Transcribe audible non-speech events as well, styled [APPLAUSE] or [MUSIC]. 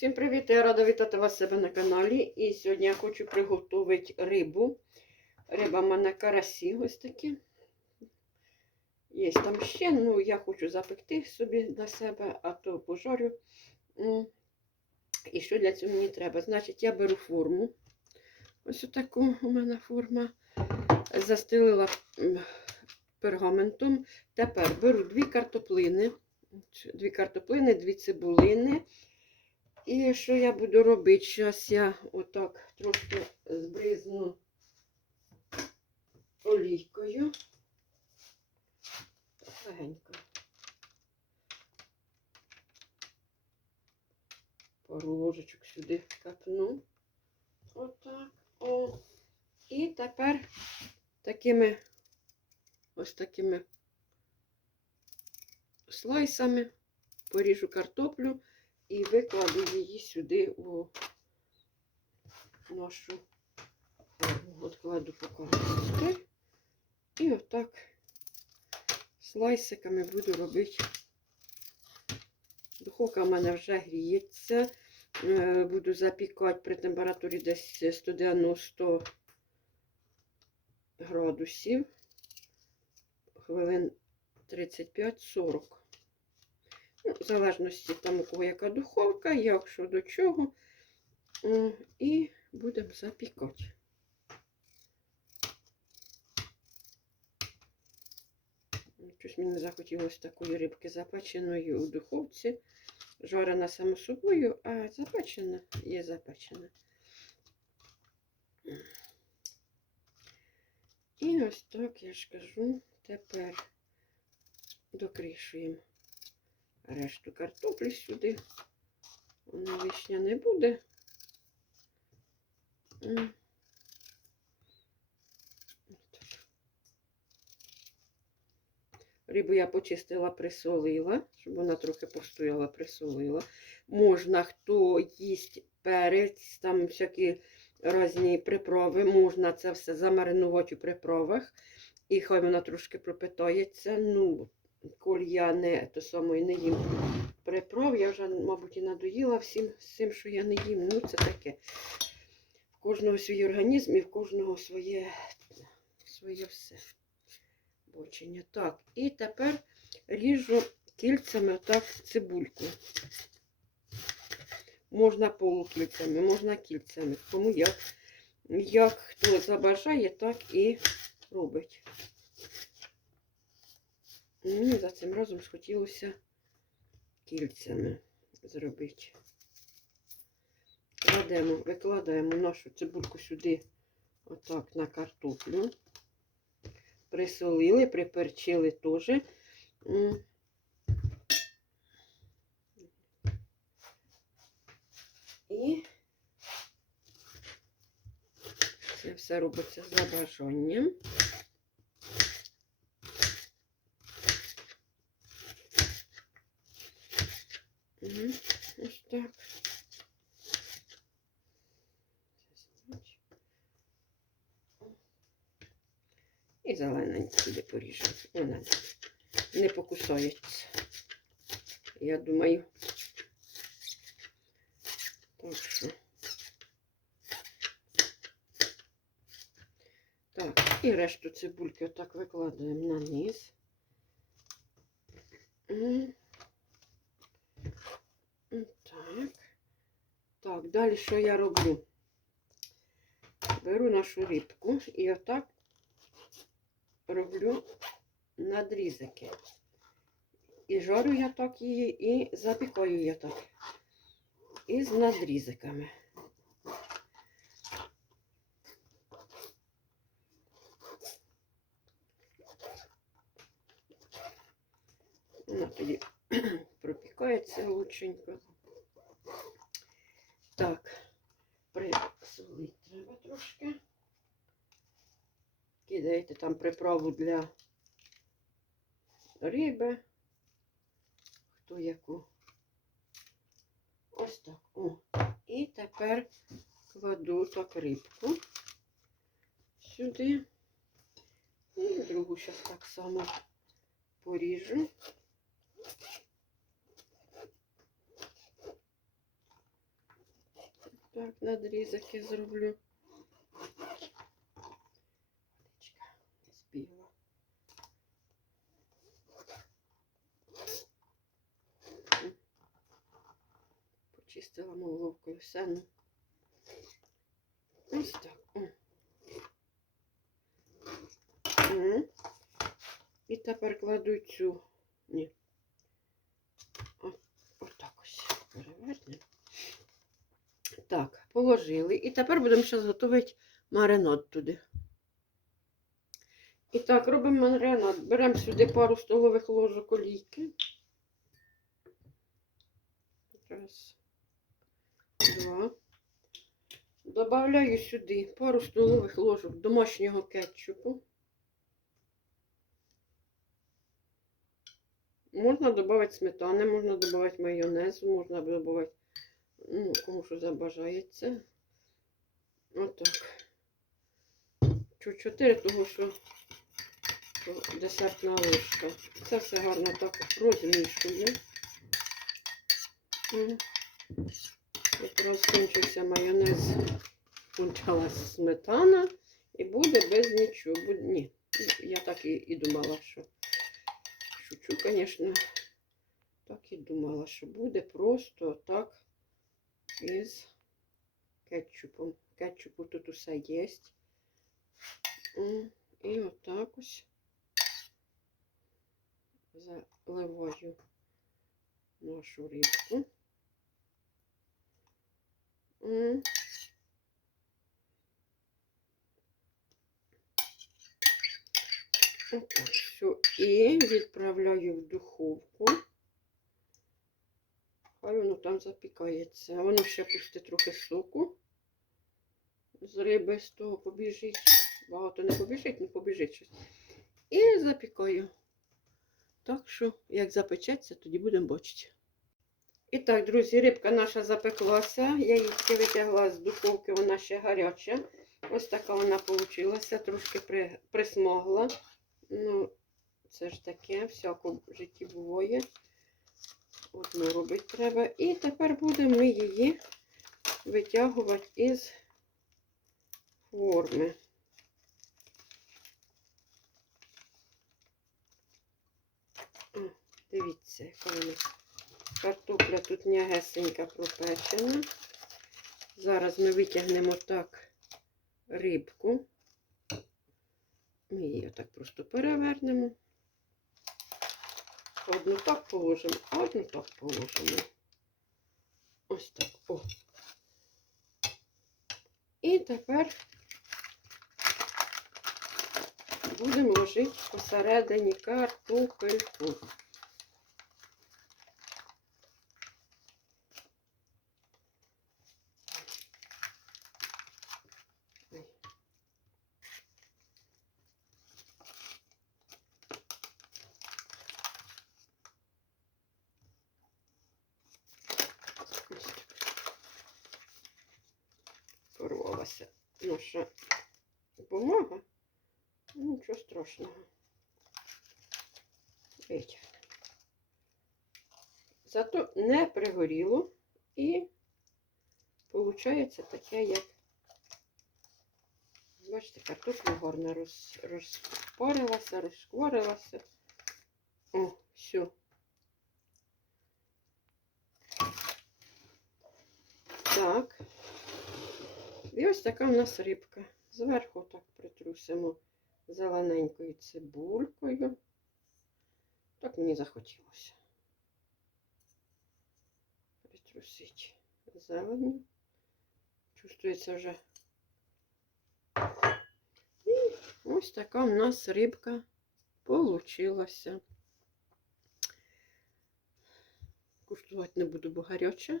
Всім привіт! Я рада вітати вас себе на каналі. І сьогодні я хочу приготувати рибу. Риба в мене карасі ось такі. Є там ще, ну я хочу запекти собі для себе, а то пожарю. І що для цього мені треба? Значить, я беру форму. Ось таку у мене форма. Застелила пергаментом. Тепер беру дві картоплини. Дві картоплини, дві цибулини. І що я буду робити? Зараз я отак трошки збризну олійкою. Легенько. Пару ложечок сюди капну. Отак. О. І тепер такими ось такими слайсами поріжу картоплю і викладу її сюди у нашу форму. От кладу поки сюди. І отак слайсиками буду робити. Духовка в мене вже гріється. Е, Буду запікати при температурі десь 190 градусів. Хвилин 35-40. Ну, в залежності там у кого яка духовка, як що до чого. І будемо запікати. Щось мені захотілося такої рибки запеченої у духовці. Жарена само собою, а запечена є запечена. І ось так я ж кажу, тепер докришуємо решту картоплі сюди. Вона лишня не буде. Рибу я почистила, присолила, щоб вона трохи постояла, присолила. Можна, хто їсть перець, там всякі різні приправи, можна це все замаринувати у приправах. І хай вона трошки пропитається. Ну, коли я не то саме не їм приправ, я вже, мабуть, і надоїла всім цим, що я не їм. Ну, це таке. В кожного свій організм і в кожного своє, своє все бочення. Так, і тепер ріжу кільцями отак цибульку. Можна полукільцями, можна кільцями. Кому як, як хто забажає, так і робить. Мені за цим разом схотілося кільцями зробити. Кладемо, викладаємо нашу цибульку сюди, отак, на картоплю. Присолили, приперчили теж. І це все робиться за бажанням. Угу. Ось так. Зелененько сюди поріжу. Вона не покусається. Я думаю. Так що. Так, і решту цибульки отак викладаємо на низ. Так. Так, далі що я роблю? Беру нашу рибку і отак роблю надрізики. І жарю я так її, і запікаю я так. Із надрізиками. Вона тоді [CLEARS THROAT] пропікається лученько. Так, присолити треба трошки. Кидаєте там приправу для риби. Хто яку. Ось так. О. І тепер кладу так рибку сюди. І другу зараз так само поріжу. Так, надрізики зроблю. Водичка не збігла. М. Почистила мовловкою все. Ну. Ось так. О. М. І тепер кладу цю. Ні. О, отак ось перевернемо. Так, положили. І тепер будемо зараз готувати маринад туди. І так, робимо маринад. Беремо сюди пару столових ложок олійки. Раз, два. Добавляю сюди пару столових ложок домашнього кетчупу. Можна додати сметани, можна додати майонезу, можна додати, ну, кому що забажається. Отак. Чуть чотири, того що десертна ложка. Це все гарно так розмішую. Якраз скінчився майонез, кончалась сметана і буде без нічого. Буде... Ні, я так і, і думала, що шучу, звісно. Так і думала, що буде просто так із кетчупом. Кетчупу тут усе є. І отак ось заливаю нашу рибку. Отак, все. І відправляю в духовку. Хай воно там запікається. Воно ще пустить трохи соку. З риби з того побіжить. Багато не побіжить, не побіжить щось. І запікаю. Так що, як запечеться, тоді будемо бачити. І так, друзі, рибка наша запеклася. Я її витягла з духовки, вона ще гаряча. Ось така вона вийшла, трошки при, присмогла. Ну, це ж таке, всяко в житті буває. Одну робити треба. І тепер будемо ми її витягувати із форми. Дивіться, яка вона. Картопля тут м'ягесенька пропечена. Зараз ми витягнемо так рибку. Ми її отак просто перевернемо. Одну так положимо, одну так положимо. Ось так. О. І тепер будемо ложити посередині картопельку. Порвалася наша бумага. Нічого страшного. Витягнемо. Зато не пригоріло і виходить таке, як, бачите, картопля гарно роз, розпарилася, розшкварилася. О, все. Так. І ось така у нас рибка. Зверху так притрусимо зелененькою цибулькою. Так мені захотілося. Притрусить зелені. Чувствується вже. І ось така у нас рибка получилася. Куштувати не буду, бо гаряче.